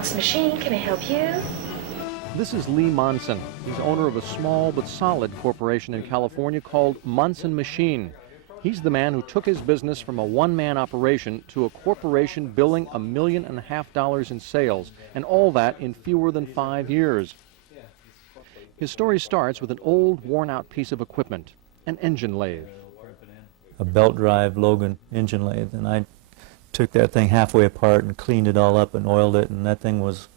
Monson Machine, can I help you? This is Lee Monson. He's owner of a small but solid corporation in California called Monson Machine. He's the man who took his business from a one-man operation to a corporation billing $1.5 million in sales, and all that in fewer than 5 years. His story starts with an old, worn-out piece of equipment, an engine lathe. A belt drive Logan engine lathe, and I took that thing halfway apart and cleaned it all up and oiled it, and that thing was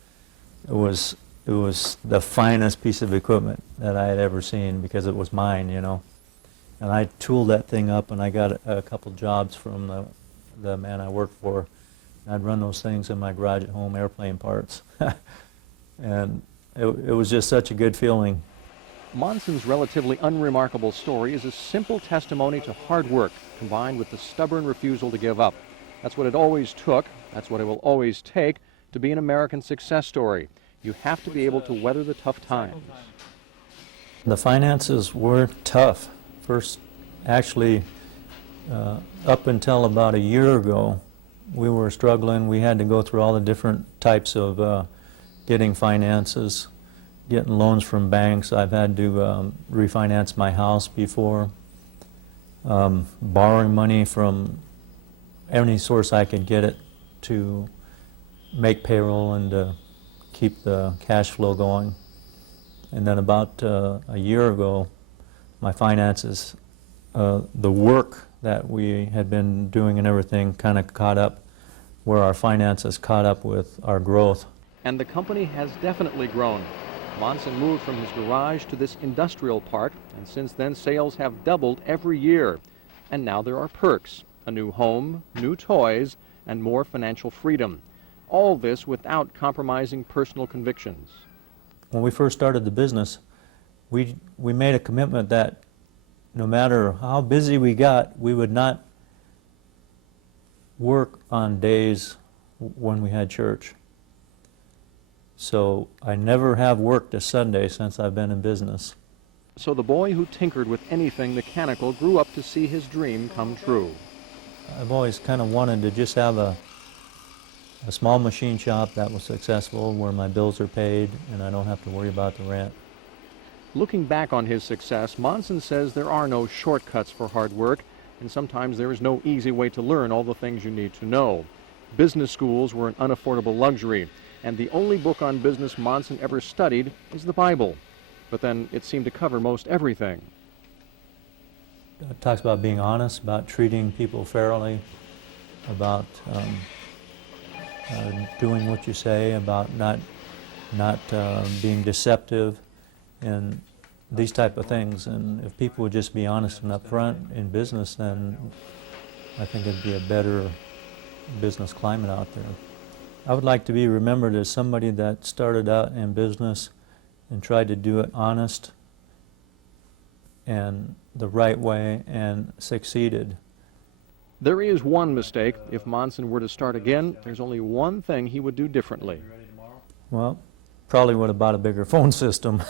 the finest piece of equipment that I had ever seen because it was mine, you know. And I tooled that thing up, and I got a couple jobs from the man I worked for. I'd run those things in my garage at home, airplane parts. And it was just such a good feeling. Monson's relatively unremarkable story is a simple testimony to hard work combined with the stubborn refusal to give up. That's what it always took, that's what it will always take to be an American success story. You have to be able to weather the tough times. The finances were tough. First, actually, up until about a year ago, we were struggling. We had to go through all the different types of getting finances, getting loans from banks. I've had to refinance my house before, borrowing money from any source I could get it to make payroll and to keep the cash flow going. And then about a year ago, my finances, the work that we had been doing and everything kind of caught up, where our finances caught up with our growth. And the company has definitely grown. Monson moved from his garage to this industrial park, and since then sales have doubled every year. And now there are perks, a new home, new toys, and more financial freedom. All this without compromising personal convictions. When we first started the business, we made a commitment that no matter how busy we got, we would not work on days when we had church. So I never have worked a Sunday since I've been in business. So the boy who tinkered with anything mechanical grew up to see his dream come true. I've always kind of wanted to just have a small machine shop that was successful, where my bills are paid and I don't have to worry about the rent. Looking back on his success, Monson says there are no shortcuts for hard work, and sometimes there is no easy way to learn all the things you need to know. Business schools were an unaffordable luxury, and the only book on business Monson ever studied is the Bible. But then it seemed to cover most everything. It talks about being honest, about treating people fairly, about doing what you say, about not being deceptive, and these type of things. And if people would just be honest and upfront in business, then I think it'd be a better business climate out there. I would like to be remembered as somebody that started out in business and tried to do it honest and the right way and succeeded. There is one mistake. If Monson were to start again, there's only one thing he would do differently. Well, probably would have bought a bigger phone system.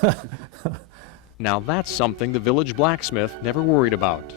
Now that's something the village blacksmith never worried about.